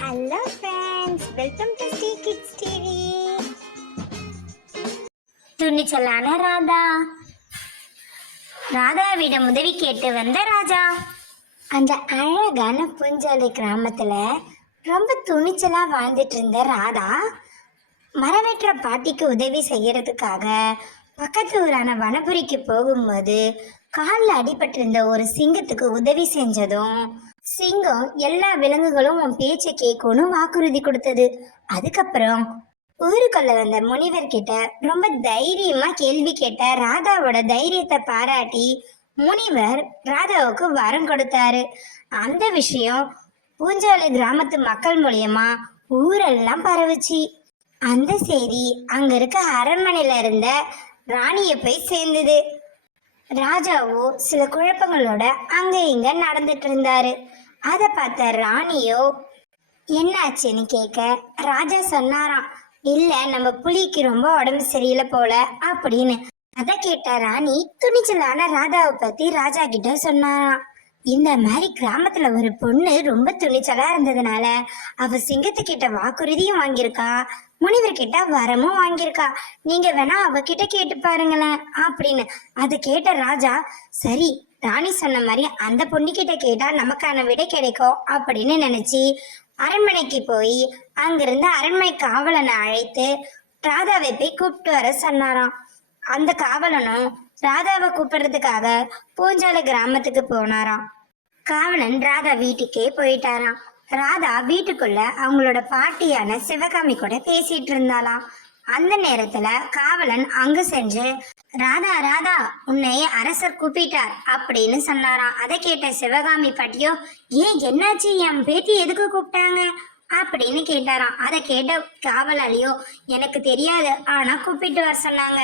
Hello friends, welcome to Sri kids TV. துணிச்சலான ராதாவிடம் உதவி கேட்டு வந்த ராஜா. அந்த அழகான பூஞ்சாலை கிராமத்துல ரொம்ப துணிச்சலா வாழ்ந்துட்டு இருந்த ராதா மரமேற்ற பாட்டிக்கு உதவி செய்யறதுக்காக பக்கத்து ஊரான வனபுரிக்கு போகும்போது காலில் அடிபட்டிருந்த ஒரு சிங்கத்துக்கு உதவி செஞ்சதும் சிங்கம் எல்லா விலங்குகளும் உன் பேச்சை கேட்கணும்னு வாக்குறுதி கொடுத்தது. அதுக்கப்புறம் ஊருக்குள்ள வந்த முனிவர் கிட்ட ரொம்ப தைரியமா கேள்வி கேட்ட ராதாவோட தைரியத்தை பாராட்டி முனிவர் ராதாவுக்கு வரம் கொடுத்தாரு. அந்த விஷயம் பூஞ்சாலை கிராமத்து மக்கள் மூலியமா ஊரெல்லாம் பரவுச்சு. அந்த செய்தி அங்க இருக்க அரண்மனையில இருந்த ராணிய போய் சேர்ந்தது. ராஜாவோ சில குழப்பங்களோட அங்க இங்க நடந்துட்டு இருந்தாரு. அதை பார்த்த ராணியோ என்னாச்சுன்னு கேட்க ராஜா சொன்னாராம், இல்ல நம்ம புலிக்கு ரொம்ப உடம்பு சரியில்லை போல அப்படின்னு. அதை கேட்ட ராணி துணிச்சலான ராதாவை பத்தி ராஜா கிட்ட சொன்னாராம். இந்த மாதிரி கிராமத்துல ஒரு பொண்ணு ரொம்ப துணிச்சலா இருந்ததுனால அவ சிங்கத்துக்கிட்ட வாக்குறுதியும் வாங்கியிருக்கா, முனிவர் கிட்ட வரமும் வாங்கியிருக்கா. நீங்க வேணா அவகிட்ட கேட்டு பாருங்களேன் அப்படின்னு. அது கேட்ட ராஜா, சரி ராணி சொன்ன மாதிரி அந்த பொண்ணுகிட்ட கேட்டா நமக்கான விடை கிடைக்கும் அப்படின்னு நினைச்சு அரண்மனைக்கு போய் அங்கிருந்த அரண்மனை காவலனை அழைத்து ராதாவை போய் கூப்பிட்டு வர சொன்னாராம். அந்த காவலனும் ராதாவை கூப்பிடுறதுக்காக பூஞ்சாலை கிராமத்துக்கு போனாராம். காவலன் ராதா வீட்டுக்கே போயிட்டாராம். ராதா வீட்டுக்குள்ள அவங்களோட பாட்டியான சிவகாமி கூட பேசிட்டு இருந்தாளாம். அந்த நேரத்துல காவலன் அங்கு சென்று, ராதா ராதா உன்னை அரசர் கூப்பிட்டார் அப்படின்னு சொன்னாராம். அதை கேட்ட சிவகாமி பாட்டியோ, ஏன் என்னாச்சு, என் பேத்தி எதுக்கு கூப்பிட்டாங்க அப்படின்னு கேட்டாராம். அதை கேட்ட காவலாளியோ, எனக்கு தெரியாது, ஆனா கூப்பிட்டு வர சொன்னாங்க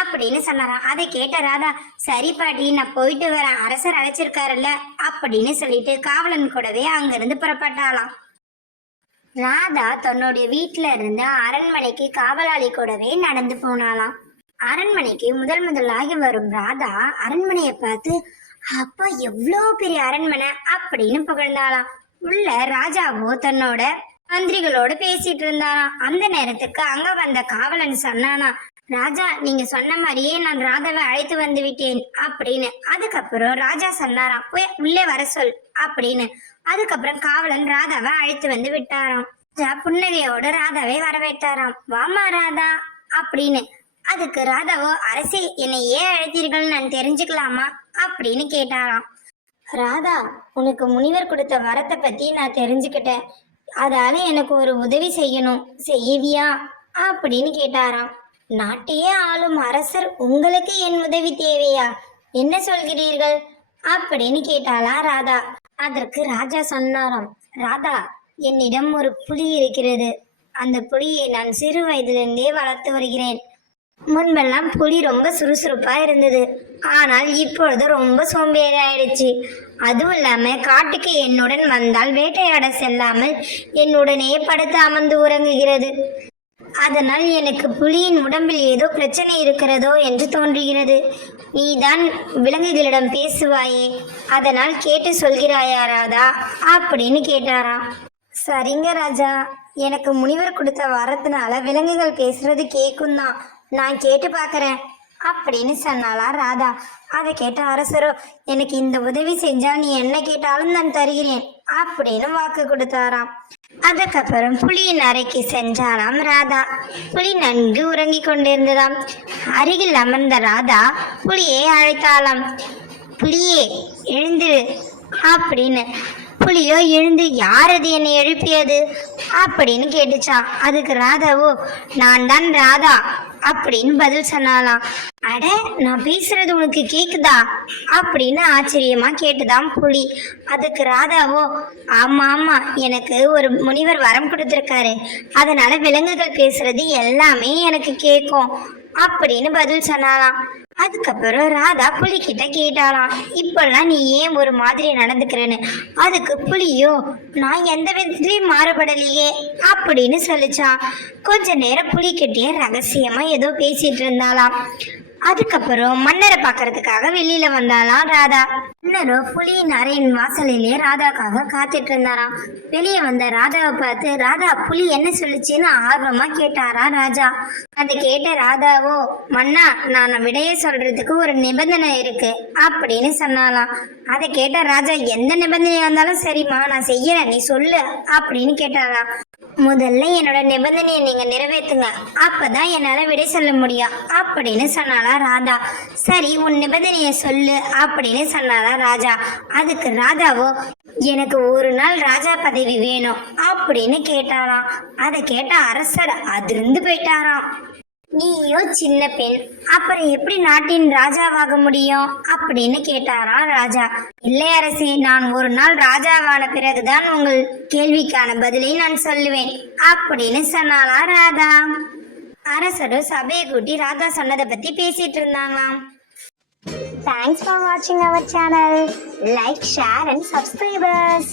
அப்படின்னு சொன்னாராம். அதை கேட்ட ராதா, சரி பாட்டி நான் போயிட்டு வரேன், அரசர் அழைச்சிருக்காருல்ல அப்படின்னு சொல்லிட்டு காவலன் கூடவே அங்கிருந்து புறப்பட்டாலாம். ராதா தன்னுடைய வீட்டுல இருந்து அரண்மனைக்கு காவலாளி கூடவே நடந்து போனாலாம். அரண்மனைக்கு முதலாகி வரும் ராதா அரண்மனையை பார்த்து, அப்பா எவ்வளோ பெரிய அரண்மனை அப்படின்னு புகழ்ந்தாளாம். உள்ள ராஜாவோ தன்னோட மந்திரிகளோடு பேசிட்டு இருந்தாராம். அந்த நேரத்துக்கு அங்க வந்த காவலன் சொன்னானா, ராஜா நீங்க சொன்ன மாதிரியே நான் ராதாவை அழைத்து வந்து விட்டேன் அப்படின்னு. அதுக்கப்புறம் ராஜா சொன்னாராம், போய் உள்ளே வர சொல் அப்படின்னு. அதுக்கப்புறம் காவலன் ராதாவை அழைத்து வந்து விட்டாராம். புன்னகையோட ராதாவை வரவேற்றாராம். வாமா ராதா அப்படின்னு. அதுக்கு ராதாவோ, அரசே என்னை ஏன் அழைத்தீர்கள் நான் தெரிஞ்சுக்கலாமா அப்படின்னு கேட்டாராம். ராதா, உனக்கு முனிவர் கொடுத்த வரத்தை பத்தி நான் தெரிஞ்சுக்கிட்டேன், அதால எனக்கு ஒரு உதவி செய்யணும், செய்வியா அப்படின்னு கேட்டாராம். நாட்டையே ஆளும் அரசர் உங்களுக்கு என் உதவி தேவையா, என்ன சொல்கிறீர்கள் அப்படின்னு கேட்டாளா ராதா. அதற்கு ராஜா சொன்னாராம், ராதா என்னிடம் ஒரு புலி இருக்கிறது, அந்த புலியை நான் சிறு வயதிலிருந்தே வளர்த்து வருகிறேன். முன்பெல்லாம் புலி ரொம்ப சுறுசுறுப்பா இருந்தது, ஆனால் இப்பொழுது ரொம்ப சோம்பேறி ஆயிடுச்சு. அதுவும் இல்லாம காட்டுக்கு என்னுடன் வந்தால் வேட்டையாட செல்லாமல் என்னுடனே படுத்து அமர்ந்து உறங்குகிறது. அதனால் எனக்கு புலியின் உடம்பில் ஏதோ பிரச்சனை இருக்கிறதோ என்று தோன்றுகிறது. நீதான் விலங்குகளிடம் பேசுவாயே, அதனால் கேட்டு சொல்கிறாயா ராதா அப்படின்னு கேட்டாராம். சரிங்க ராஜா, எனக்கு முனிவர் கொடுத்த வரத்தினால விலங்குகள் பேசுறது கேட்கும் தான், நான் கேட்டு பார்க்கறேன் அப்படின்னு சொன்னாலா ராதா. அதை கேட்ட அரசரோ, எனக்கு இந்த உதவி செஞ்சால் நீ என்ன கேட்டாலும் நான் தருகிறேன் அப்படின்னு வாக்கு கொடுத்தாராம். அதுக்கப்புறம் புலியின் அறைக்கு சென்றாலாம் ராதா. புலி நன்கு உறங்கி கொண்டிருந்ததாம். அருகில் அமர்ந்த ராதா புலியை அழைத்தாளாம். புலியே எழுந்திரு அப்படின்னு. புலியோ எழுந்து, யார் அது என்னை எழுப்பியது அப்படின்னு கேட்டுச்சா. அதுக்கு ராதாவோ, நான் தான் ராதா அப்படின்னு பதில் சொன்னாலாம். அட, நான் பேசுறது உனக்கு கேக்குதா அப்படின்னு ஆச்சரியமா கேட்டுதான் புலி. அதுக்கு ராதாவோ, ஆமா ஆமா, எனக்கு ஒரு முனிவர் வரம் கொடுத்திருக்காரு, அதனால விலங்குகள் பேசுறது எல்லாமே எனக்கு கேட்கும் அப்படின்னு பதில் சொன்னாலாம். அதுக்கப்புறம் ராதா புலி கிட்ட கேட்டாலாம், இப்பெல்லாம் நீ ஏன் ஒரு மாதிரி நடந்துக்கிறேன்னு. அதுக்கு புலியோ, நான் எந்த விதத்திலையும் மாறுபடலையே அப்படின்னு சொல்லிச்சான். கொஞ்ச நேரம் புலிக்கிட்டே ரகசியமா ஏதோ பேசிட்டு இருந்தாலாம். அதுக்கப்புறம் மன்னரை பாக்குறதுக்காக வெளியில வந்தாலாம் ராதா. மன்னரோ புலியின் அறையின் வாசலிலே ராதாக்காக காத்துட்டு இருந்தாராம். வெளியே வந்த ராதாவை பார்த்து, ராதா புலி என்ன சொல்லுச்சுன்னு ஆர்வமா கேட்டாரா ராஜா. அதை கேட்ட ராதாவோ, மன்னா நான் விடையே சொல்றதுக்கு ஒரு நிபந்தனை இருக்கு அப்படின்னு சொன்னாலாம். அதை கேட்ட ராஜா, எந்த நிபந்தனையா இருந்தாலும் சரிம்மா நான் செய்யறேன், நீ சொல்லு அப்படின்னு கேட்டாராம். முதல்ல என்னோட நிபந்தனையை நீங்க நிறைவேற்றுங்க, அப்பதான் என்னால விடை சொல்ல முடியும் அப்படின்னு சொன்னாலா ராதா. சரி உன் நிபந்தனையை சொல்லு அப்படின்னு சொன்னாலா ராஜா. அதுக்கு ராதாவோ, எனக்கு ஒரு நாள் ராஜா பதவி வேணும் அப்படின்னு கேட்டாராம். அதை கேட்ட அரசர் அதிர்ந்து போயிட்டாராம். நீயோ சின்ன பெண், அப்புறம் எப்படி நாட்டின் ராஜாவாக முடியும் அப்படின்னு கேட்டாராம் ராஜா. இல்லை அரசே, நான் ஒரு நாள் ராஜாவான பிறகுதான் உங்கள் கேள்விக்கான பதிலை நான் சொல்லுவேன் அப்படின்னு சொன்னாலா ராதா. அரசரும் சபையை கூட்டி ராதா சொன்னதை பத்தி பேசிட்டு இருந்தாங்களாம். Thanks for watching our channel. Like, share and subscribe us.